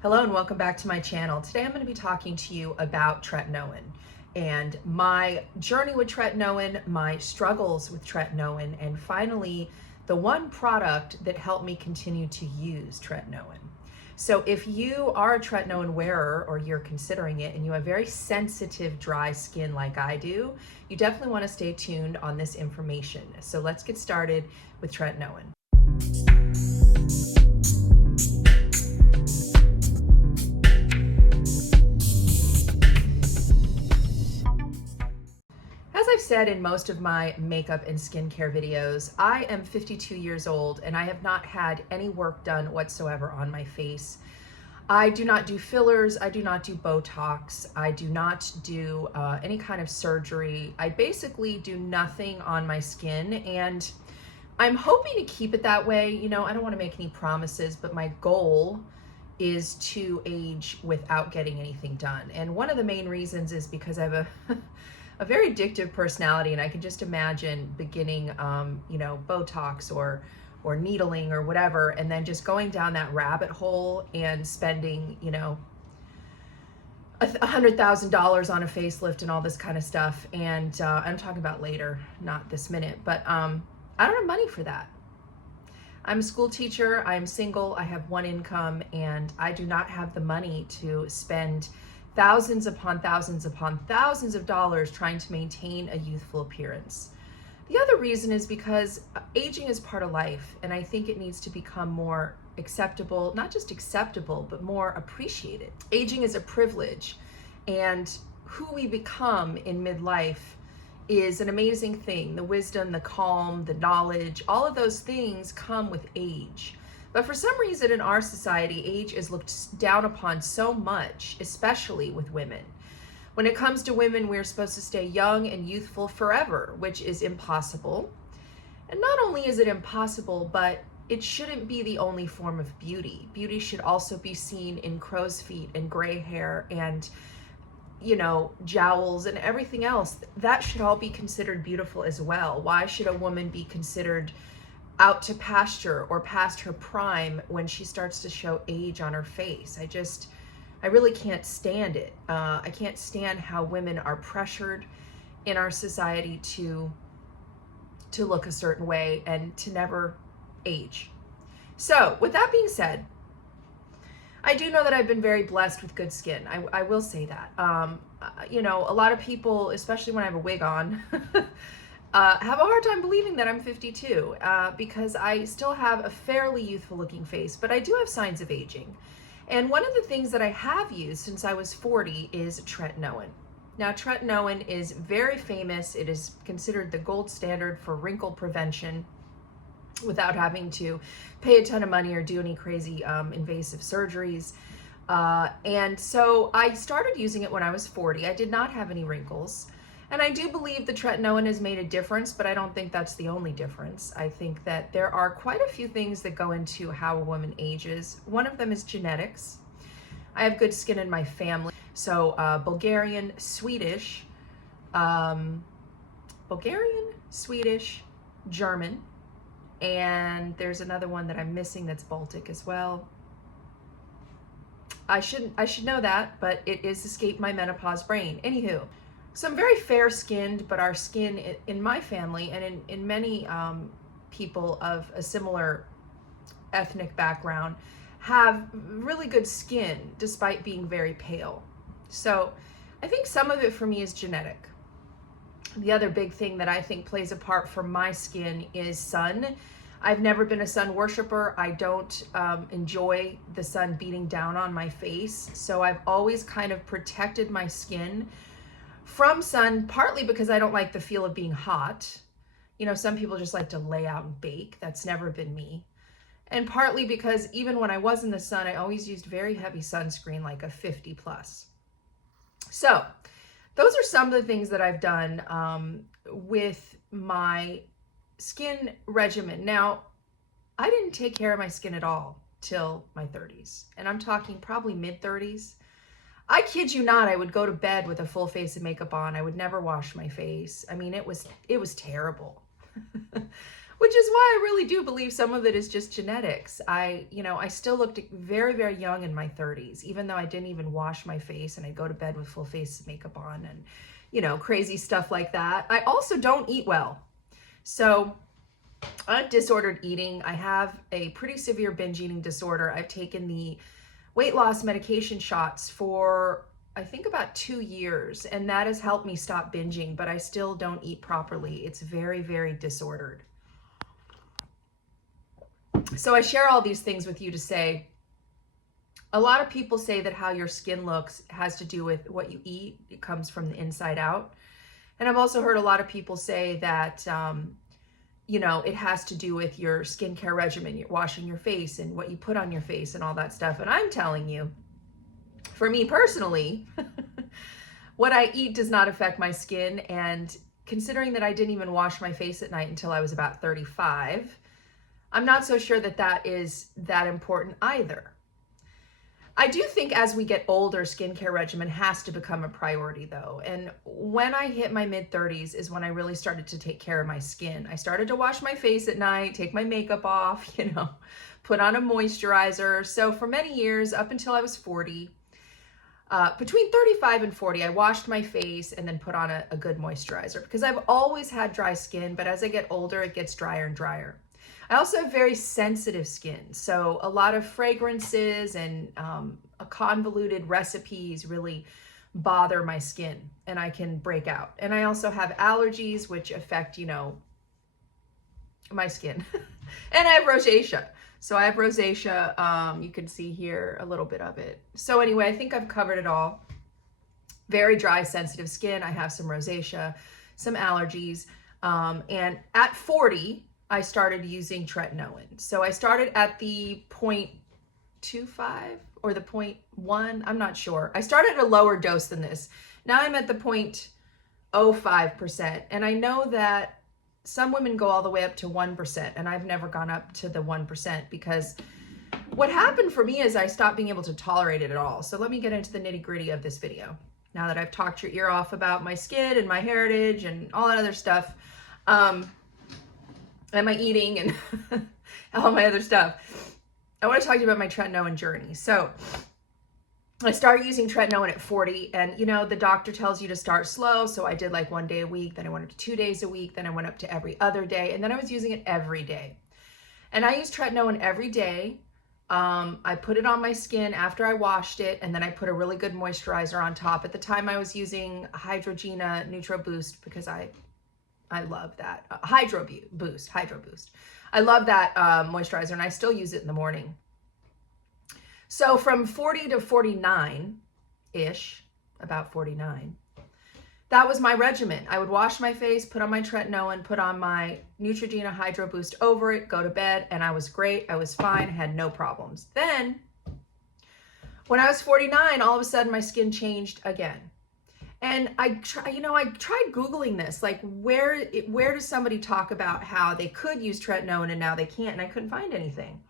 Hello and welcome back to my channel. Today I'm going to be talking to you about tretinoin and my journey with tretinoin, my struggles with tretinoin, and finally the one product that helped me continue to use tretinoin. So if you are a tretinoin wearer or you're considering it and you have very sensitive dry skin like I do, you definitely want to stay tuned on this information. So let's get started with tretinoin. As I've said in most of my makeup and skincare videos, I am 52 years old and I have not had any work done whatsoever on my face. I do not do fillers, I do not do Botox, I do not do any kind of surgery. I basically do nothing on my skin, and I'm hoping to keep it that way. You know, I don't want to make any promises, but my goal is to age without getting anything done. And one of the main reasons is because I have a very addictive personality, and I can just imagine beginning, Botox or needling or whatever, and then just going down that rabbit hole and spending, $100,000 on a facelift and all this kind of stuff. And I'm talking about later, not this minute, but I don't have money for that. I'm a school teacher, I'm single, I have one income, and I do not have the money to spend thousands upon thousands upon thousands of dollars trying to maintain a youthful appearance. The other reason is because aging is part of life, and I think it needs to become more acceptable, not just acceptable, but more appreciated. Aging is a privilege, and who we become in midlife is an amazing thing. The wisdom, the calm, the knowledge, all of those things come with age. But for some reason in our society, age is looked down upon so much, especially with women. When it comes to women, we're supposed to stay young and youthful forever, which is impossible. And not only is it impossible, but it shouldn't be the only form of beauty. Beauty should also be seen in crow's feet and gray hair and, jowls and everything else. That should all be considered beautiful as well. Why should a woman be considered out to pasture or past her prime when she starts to show age on her face? I really can't stand it. I can't stand how women are pressured in our society to look a certain way and to never age. So with that being said, I do know that I've been very blessed with good skin. I will say that. A lot of people, especially when I have a wig on, have a hard time believing that I'm 52 because I still have a fairly youthful looking face, but I do have signs of aging. And one of the things that I have used since I was 40 is tretinoin. Now, tretinoin is very famous. It is considered the gold standard for wrinkle prevention without having to pay a ton of money or do any crazy invasive surgeries. And so I started using it when I was 40. I did not have any wrinkles. And I do believe the tretinoin has made a difference, but I don't think that's the only difference. I think that there are quite a few things that go into how a woman ages. One of them is genetics. I have good skin in my family. So Bulgarian, Swedish, German, and there's another one that I'm missing that's Baltic as well. I should know that, but it is escaped my menopause brain. Anywho. So I'm very fair-skinned, but our skin in my family and in many people of a similar ethnic background have really good skin despite being very pale. So I think some of it for me is genetic. The other big thing that I think plays a part for my skin is sun. I've never been a sun worshiper. I don't enjoy the sun beating down on my face. So I've always kind of protected my skin from sun, partly because I don't like the feel of being hot. Some people just like to lay out and bake. That's never been me. And partly because even when I was in the sun, I always used very heavy sunscreen, like a 50 plus. So those are some of the things that I've done with my skin regimen. Now, I didn't take care of my skin at all till my 30s. And I'm talking probably mid 30s. I kid you not, I would go to bed with a full face of makeup on. I would never wash my face. I mean, it was terrible. Which is why I really do believe some of it is just genetics. I still looked very, very young in my 30s, even though I didn't even wash my face and I'd go to bed with full face makeup on and, crazy stuff like that. I also don't eat well. So I have disordered eating. I have a pretty severe binge eating disorder. I've taken the weight loss medication shots for, I think, about 2 years, and that has helped me stop binging, but I still don't eat properly. It's very, very disordered. So I share all these things with you to say, a lot of people say that how your skin looks has to do with what you eat. It comes from the inside out. And I've also heard a lot of people say that, it has to do with your skincare regimen, you're washing your face and what you put on your face and all that stuff. And I'm telling you, for me personally, what I eat does not affect my skin. And considering that I didn't even wash my face at night until I was about 35, I'm not so sure that that is that important either. I do think as we get older, skincare regimen has to become a priority though. And when I hit my mid-30s is when I really started to take care of my skin. I started to wash my face at night, take my makeup off, put on a moisturizer. So for many years, up until I was 40, between 35 and 40, I washed my face and then put on a good moisturizer because I've always had dry skin, but as I get older, it gets drier and drier. I also have very sensitive skin, so a lot of fragrances and convoluted recipes really bother my skin, and I can break out. And I also have allergies, which affect, my skin. And I have rosacea. So I have rosacea. You can see here a little bit of it. So anyway, I think I've covered it all. Very dry, sensitive skin. I have some rosacea, some allergies. And at 40, I started using Tretinoin. So I started at the 0.25 or the 0.1, I'm not sure. I started at a lower dose than this. Now I'm at the 0.05%. And I know that some women go all the way up to 1%, and I've never gone up to the 1% because what happened for me is I stopped being able to tolerate it at all. So let me get into the nitty-gritty of this video. Now that I've talked your ear off about my skin and my heritage and all that other stuff, and my eating and all my other stuff, I want to talk to you about my Tretinoin journey. So I started using Tretinoin at 40, and the doctor tells you to start slow. So I did like 1 day a week, then I went up to 2 days a week, then I went up to every other day, and then I was using it every day. And I used Tretinoin every day. I put it on my skin after I washed it, and then I put a really good moisturizer on top. At the time I was using Hydrogena Neutro Boost because I love that. Hydro Boost. I love that moisturizer, and I still use it in the morning. So from 40 to 49-ish, about 49, that was my regimen. I would wash my face, put on my Tretinoin, put on my Neutrogena Hydro Boost over it, go to bed, and I was great. I was fine, had no problems. Then, when I was 49, all of a sudden my skin changed again. And I tried Googling this, like where does somebody talk about how they could use Tretinoin and now they can't, and I couldn't find anything.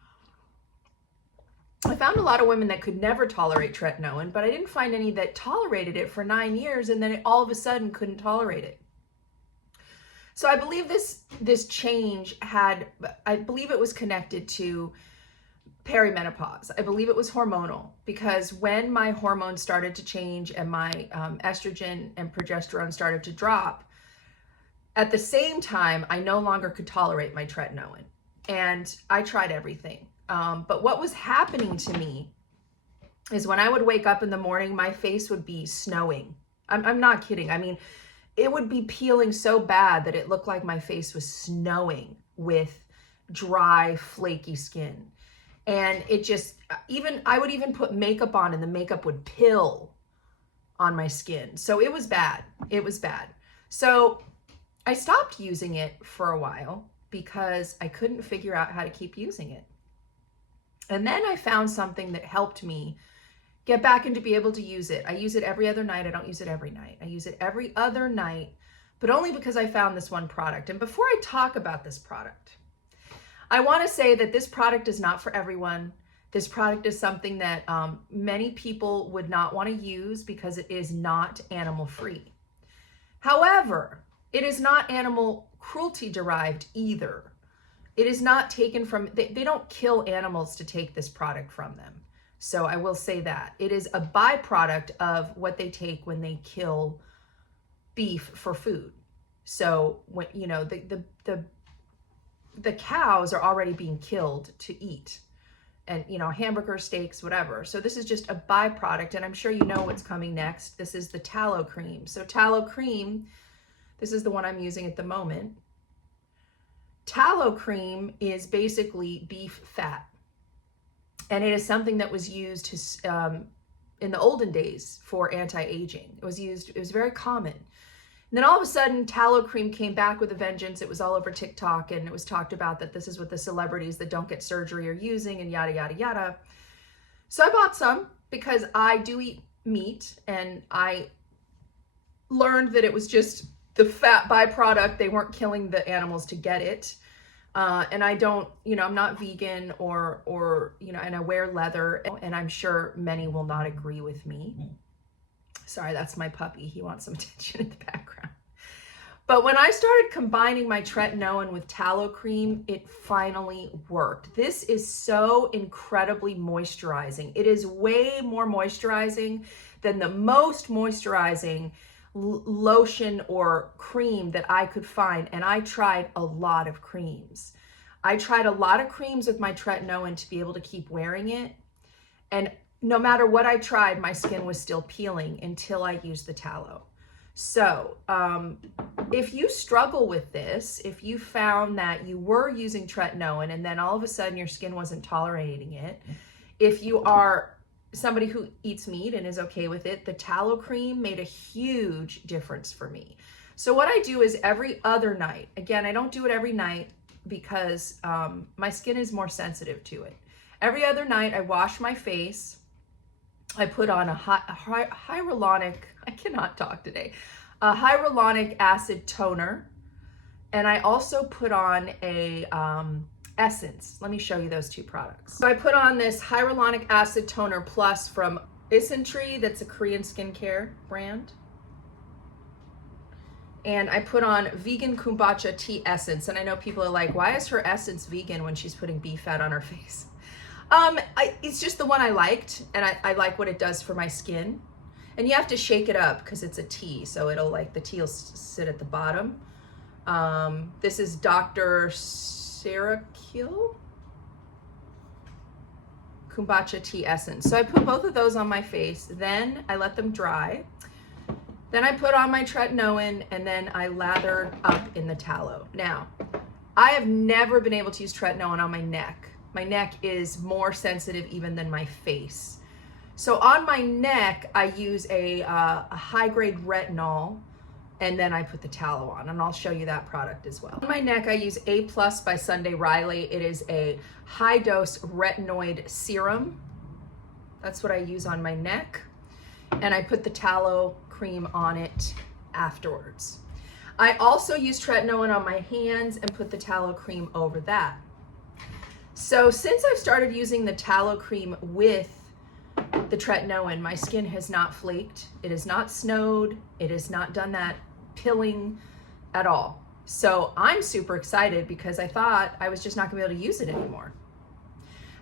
I found a lot of women that could never tolerate Tretinoin, but I didn't find any that tolerated it for 9 years and then it all of a sudden couldn't tolerate it. So I believe this change I believe it was connected to perimenopause. I believe it was hormonal, because when my hormones started to change and my estrogen and progesterone started to drop, at the same time, I no longer could tolerate my Tretinoin. And I tried everything. But what was happening to me is when I would wake up in the morning, my face would be snowing. I'm not kidding. I mean, it would be peeling so bad that it looked like my face was snowing with dry, flaky skin. And it just, I would even put makeup on and the makeup would pill on my skin. So it was bad. It was bad. So I stopped using it for a while because I couldn't figure out how to keep using it. And then I found something that helped me get back and to be able to use it. I use it every other night. I don't use it every night. I use it every other night, but only because I found this one product. And before I talk about this product, I want to say that this product is not for everyone. This product is something that many people would not want to use because it is not animal free. However, it is not animal cruelty derived either. It is not taken from, they don't kill animals to take this product from them. So I will say that. It is a byproduct of what they take when they kill beef for food. So when, you know, the cows are already being killed to eat, and, you know, hamburger, steaks, whatever. So this is just a byproduct, and I'm sure you know what's coming next. This is the tallow cream. So tallow cream, this is the one I'm using at the moment. Tallow cream is basically beef fat, and it is something that was used to, in the olden days for anti-aging. It was very common. And then all of a sudden, tallow cream came back with a vengeance. It was all over TikTok, and it was talked about that this is what the celebrities that don't get surgery are using, and yada, yada, yada. So I bought some because I do eat meat, and I learned that it was just the fat byproduct. They weren't killing the animals to get it. And I don't, you know, I'm not vegan or, you know, and I wear leather, and I'm sure many will not agree with me. Sorry, that's my puppy. He wants some attention in the background. But when I started combining my tretinoin with tallow cream, it finally worked. This is so incredibly moisturizing. It is way more moisturizing than the most moisturizing lotion or cream that I could find. And I tried a lot of creams. I tried a lot of creams with my tretinoin to be able to keep wearing it. And no matter what I tried, my skin was still peeling until I used the tallow. So if you struggle with this, if you found that you were using tretinoin and then all of a sudden your skin wasn't tolerating it, if you are somebody who eats meat and is okay with it, the tallow cream made a huge difference for me. So what I do is every other night, again, I don't do it every night because my skin is more sensitive to it. Every other night I wash my face. I put on a hyaluronic, I cannot talk today, a hyaluronic acid toner. And I also put on a essence. Let me show you those two products. So I put on this hyaluronic acid toner plus from Isentry, that's a Korean skincare brand. And I put on vegan kombucha tea essence. And I know people are like, why is her essence vegan when she's putting beef fat on her face? It's just the one I liked, and I like what it does for my skin. And you have to shake it up because it's a tea, so it'll, like, the tea will sit at the bottom. This is Dr. Sarakiel kombucha tea essence. So I put both of those on my face, then I let them dry. Then I put on my tretinoin, and then I lathered up in the tallow. Now, I have never been able to use tretinoin on my neck. My neck is more sensitive even than my face. So on my neck, I use a high-grade retinol, and then I put the tallow on, and I'll show you that product as well. On my neck, I use A+ by Sunday Riley. It is a high-dose retinoid serum. That's what I use on my neck, and I put the tallow cream on it afterwards. I also use tretinoin on my hands and put the tallow cream over that. So since I've started using the tallow cream with the tretinoin, my skin has not flaked. It has not snowed. It has not done that pilling at all. So I'm super excited because I thought I was just not gonna be able to use it anymore.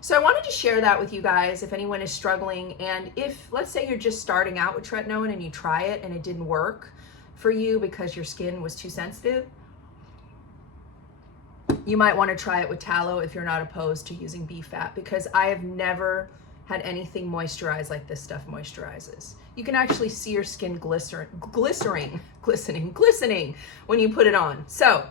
So I wanted to share that with you guys if anyone is struggling, and if, let's say you're just starting out with tretinoin and you try it and it didn't work for you because your skin was too sensitive, you might want to try it with tallow if you're not opposed to using beef fat, because I have never had anything moisturize like this stuff moisturizes. You can actually see your skin glistening when you put it on. So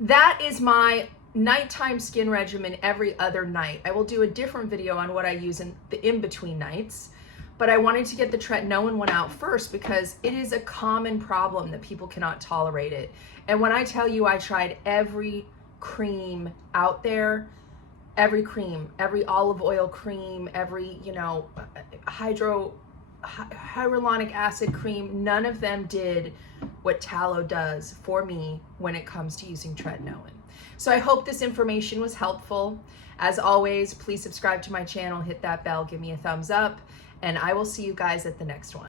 that is my nighttime skin regimen every other night. I will do a different video on what I use in the in-between nights, but I wanted to get the tretinoin one out first because it is a common problem that people cannot tolerate it. And when I tell you I tried every cream out there, every cream, every olive oil cream, every, you know, hyaluronic acid cream, none of them did what tallow does for me when it comes to using tretinoin. So I hope this information was helpful. As always, please subscribe to my channel, hit that bell, give me a thumbs up, and I will see you guys at the next one.